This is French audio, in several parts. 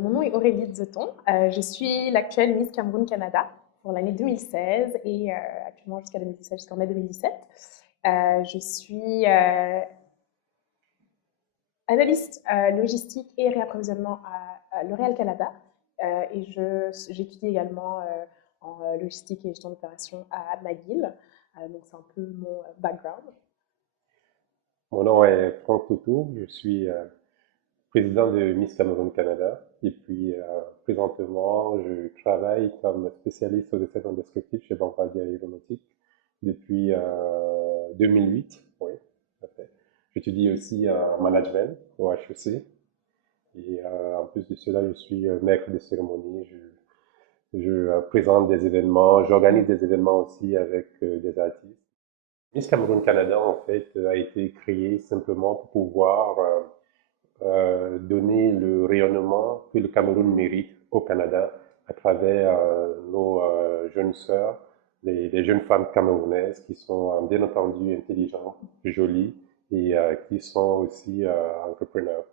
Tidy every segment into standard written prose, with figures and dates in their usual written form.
Mon nom est Aurélie Zeton. Je suis l'actuelle Miss Cameroun Canada pour l'année 2016 et actuellement jusqu'à 2017, jusqu'en mai 2017. Je suis analyste logistique et réapprovisionnement à L'Oréal Canada et j'étudie également en logistique et gestion d'opération à McGill. Donc c'est un peu mon background. Mon nom est Franck Toutou, je suis président de Miss Cameroun Canada et puis présentement je travaille comme spécialiste au dessin descriptif chez Bombardier Aéronautique depuis 2008. Oui, tout à fait. J'étudie aussi en management au HEC et en plus de cela je suis maître de cérémonie. Je présente des événements, j'organise des événements aussi avec des artistes. Miss Cameroun Canada, en fait, a été créée simplement pour pouvoir donner le rayonnement que le Cameroun mérite au Canada à travers nos jeunes sœurs, les jeunes femmes camerounaises qui sont bien entendu intelligentes, jolies et qui sont aussi entrepreneurs.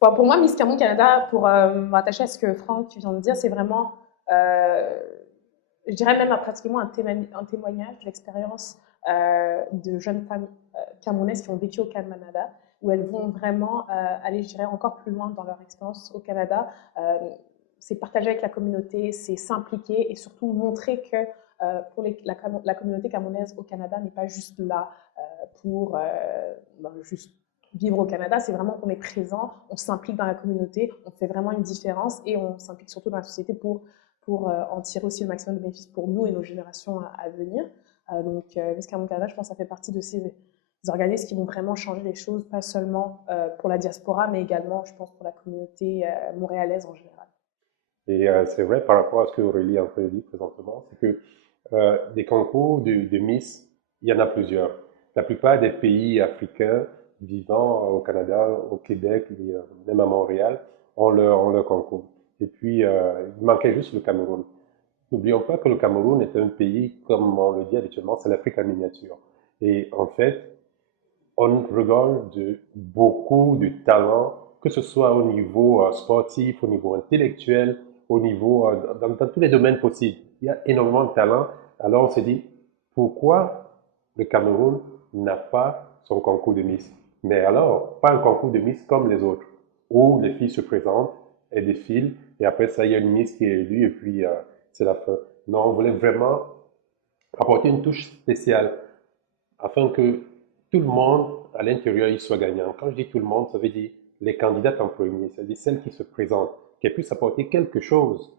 Bon, pour moi, Miss Cameroun Canada, pour m'attacher à ce que Franck, tu viens de dire, c'est vraiment, je dirais même pratiquement un témoignage de l'expérience de jeunes femmes camerounaises qui ont vécu au Canada, où elles vont vraiment aller, je dirais, encore plus loin dans leur expérience au Canada. C'est partager avec la communauté, c'est s'impliquer et surtout montrer que pour la communauté camerounaise au Canada n'est pas juste là pour juste vivre au Canada, c'est vraiment qu'on est présent, on s'implique dans la communauté, on fait vraiment une différence et on s'implique surtout dans la société pour en tirer aussi le maximum de bénéfices pour nous et nos générations à venir. Donc, Miss Cameroun Canada, je pense que ça fait partie de ces organismes qui vont vraiment changer les choses, pas seulement pour la diaspora, mais également, je pense, pour la communauté montréalaise en général. Et c'est vrai par rapport à ce que Aurélie est en train de dire présentement, c'est que des concours de Miss, il y en a plusieurs. La plupart des pays africains vivant au Canada, au Québec, et, même à Montréal, ont leur concours. Et puis, il manquait juste le Cameroun. N'oublions pas que le Cameroun est un pays, comme on le dit habituellement, c'est l'Afrique en miniature. Et en fait, on regorge de beaucoup de talents, que ce soit au niveau sportif, au niveau intellectuel, au niveau, dans tous les domaines possibles. Il y a énormément de talents. Alors on se dit, pourquoi le Cameroun n'a pas son concours de Miss? Mais alors, pas un concours de Miss comme les autres, où les filles se présentent, elles défilent, et après ça, il y a une Miss qui est élue, et puis c'est la fin. Non, on voulait vraiment apporter une touche spéciale afin que tout le monde à l'intérieur y soit gagnant. Quand je dis tout le monde, ça veut dire les candidates en premier, c'est-à-dire celles qui se présentent, qu'elles puissent apporter quelque chose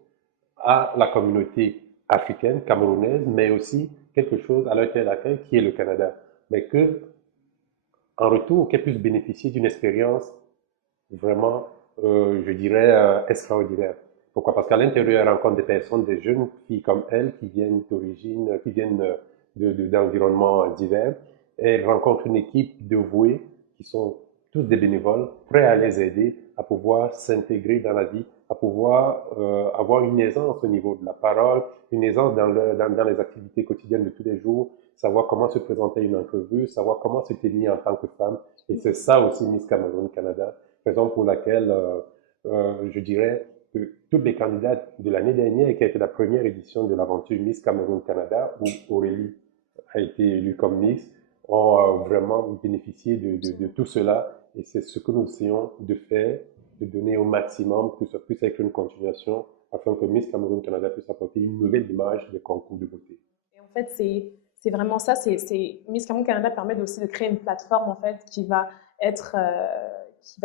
à la communauté africaine, camerounaise, mais aussi quelque chose à leur terre d'accueil qui est le Canada. Mais que, en retour, qu'elles puissent bénéficier d'une expérience vraiment, je dirais, extraordinaire. Pourquoi? Parce qu'à l'intérieur, elle rencontre des personnes, des jeunes filles comme elle, qui viennent d'origine, qui viennent d'environnements divers. Et elle rencontre une équipe dévouée, qui sont tous des bénévoles, prêts à les aider à pouvoir s'intégrer dans la vie, à pouvoir avoir une aisance au niveau de la parole, une aisance dans les activités quotidiennes de tous les jours, savoir comment se présenter à une entrevue, savoir comment se tenir en tant que femme. Et c'est ça aussi Miss Cameroun Canada, raison pour laquelle je dirais que toutes les candidates de l'année dernière, qui a été la première édition de l'aventure Miss Cameroun Canada, où Aurélie a été élue comme Miss, ont vraiment bénéficié de tout cela. Et c'est ce que nous essayons de faire, de donner au maximum, que ça puisse être une continuation, afin que Miss Cameroun Canada puisse apporter une nouvelle image des concours de beauté. Et en fait, c'est vraiment ça. Miss Cameroun Canada permet aussi de créer une plateforme en fait qui va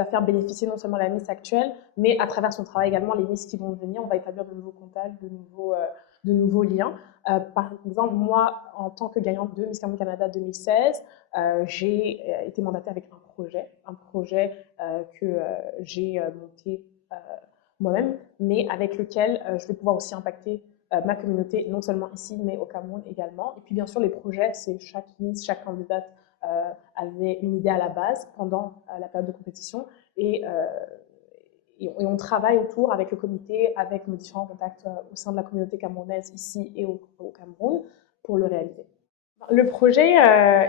faire bénéficier non seulement la Miss actuelle, mais à travers son travail également les Miss qui vont venir. On va établir de nouveaux contacts, de nouveaux liens. Par exemple, moi, en tant que gagnante de Miss Cameroun Canada 2016, j'ai été mandatée avec un projet que j'ai monté moi-même, mais avec lequel je vais pouvoir aussi impacter ma communauté, non seulement ici, mais au Cameroun également. Et puis bien sûr, les projets, c'est chaque Miss, chaque candidate avait une idée à la base pendant la période de compétition et on travaille autour avec le comité, avec nos différents contacts au sein de la communauté camerounaise ici et au Cameroun pour le réaliser. Le projet,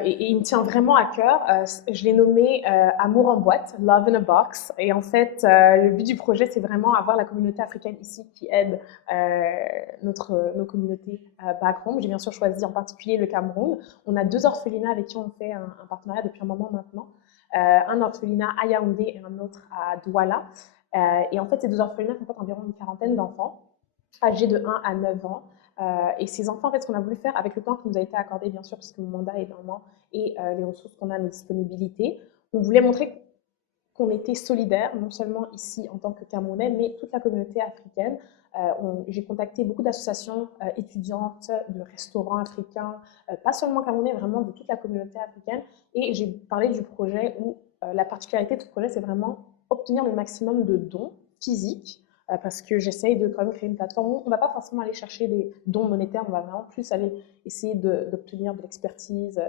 il me tient vraiment à cœur. Je l'ai nommé Amour en boîte, Love in a Box. Et en fait, le but du projet, c'est vraiment avoir la communauté africaine ici qui aide nos communautés back home. J'ai bien sûr choisi en particulier le Cameroun. On a 2 orphelinats avec qui on fait un partenariat depuis un moment maintenant. Un orphelinat à Yaoundé et un autre à Douala. Et en fait, ces 2 orphelinats comportent environ une quarantaine d'enfants âgés de 1 à 9 ans. Et ces enfants, en fait, ce qu'on a voulu faire avec le temps qui nous a été accordé, bien sûr, puisque mon mandat est d'un an, et les ressources qu'on a à nos disponibilités, on voulait montrer qu'on était solidaires, non seulement ici en tant que Camerounais, mais toute la communauté africaine. J'ai contacté beaucoup d'associations étudiantes, de restaurants africains, pas seulement camerounais, vraiment de toute la communauté africaine. Et j'ai parlé du projet où la particularité de ce projet, c'est vraiment obtenir le maximum de dons physiques parce que j'essaye de quand même créer une plateforme où on ne va pas forcément aller chercher des dons monétaires, on va vraiment plus aller essayer d'obtenir de l'expertise,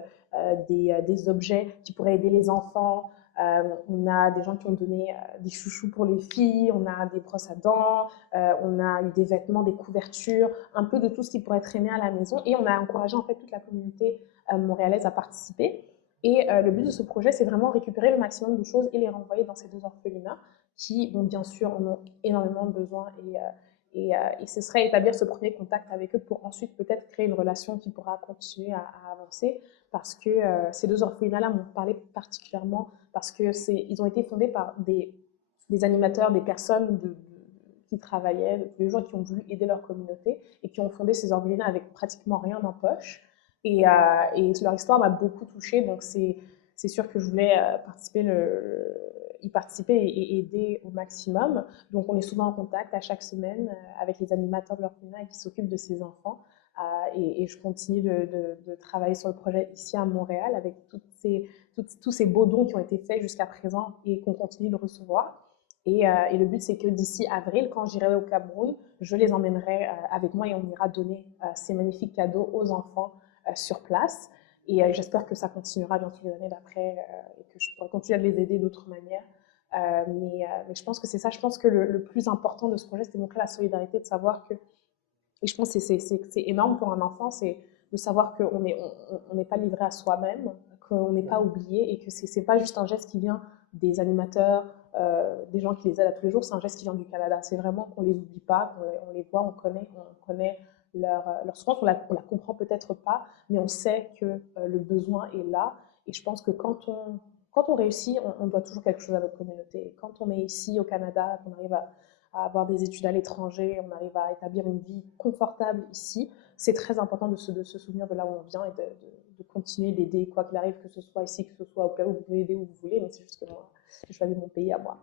des objets qui pourraient aider les enfants. On a des gens qui ont donné des chouchous pour les filles, on a des brosses à dents, on a eu des vêtements, des couvertures, un peu de tout ce qui pourrait traîner à la maison. Et on a encouragé en fait toute la communauté montréalaise à participer. Et le but de ce projet, c'est vraiment récupérer le maximum de choses et les renvoyer dans ces 2 orphelinats qui, bon, bien sûr, en ont énormément besoin. Et ce serait établir ce premier contact avec eux pour ensuite peut-être créer une relation qui pourra continuer à avancer. Parce que ces 2 orphelinats-là m'ont parlé particulièrement parce qu'ils ont été fondés par des animateurs, des personnes qui travaillaient de tous les jours, qui ont voulu aider leur communauté et qui ont fondé ces orphelinats avec pratiquement rien en poche. Et leur histoire m'a beaucoup touchée, donc c'est sûr que je voulais y participer et aider au maximum. Donc on est souvent en contact à chaque semaine avec les animateurs de l'orphelinat qui s'occupent de ces enfants. Et je continue de travailler sur le projet ici à Montréal avec tous ces beaux dons qui ont été faits jusqu'à présent et qu'on continue de recevoir. Et le but, c'est que d'ici avril, quand j'irai au Cameroun, je les emmènerai avec moi et on ira donner ces magnifiques cadeaux aux enfants sur place. Et j'espère que ça continuera bien sûr les années d'après et que je pourrai continuer à les aider d'autres manières. Mais je pense que c'est ça. Je pense que le plus important de ce projet, c'est de montrer la solidarité, de savoir que, et je pense que c'est énorme pour un enfant, c'est de savoir qu'on n'est pas livré à soi-même, qu'on n'est pas oublié et que c'est pas juste un geste qui vient des animateurs, des gens qui les aident à tous les jours, c'est un geste qui vient du Canada. C'est vraiment qu'on les oublie pas, qu'on les voit, on connaît leur souffrance, on la comprend peut-être pas, mais on sait que le besoin est là. Et je pense que quand on réussit, on doit toujours quelque chose à notre communauté. Et quand on est ici au Canada, qu'on arrive à avoir des études à l'étranger, on arrive à établir une vie confortable ici, c'est très important de se souvenir de là où on vient et de continuer d'aider, quoi qu'il arrive, que ce soit ici, que ce soit au Pérou, vous pouvez aider où vous voulez, mais c'est juste que moi, j'ai choisi mon pays à moi.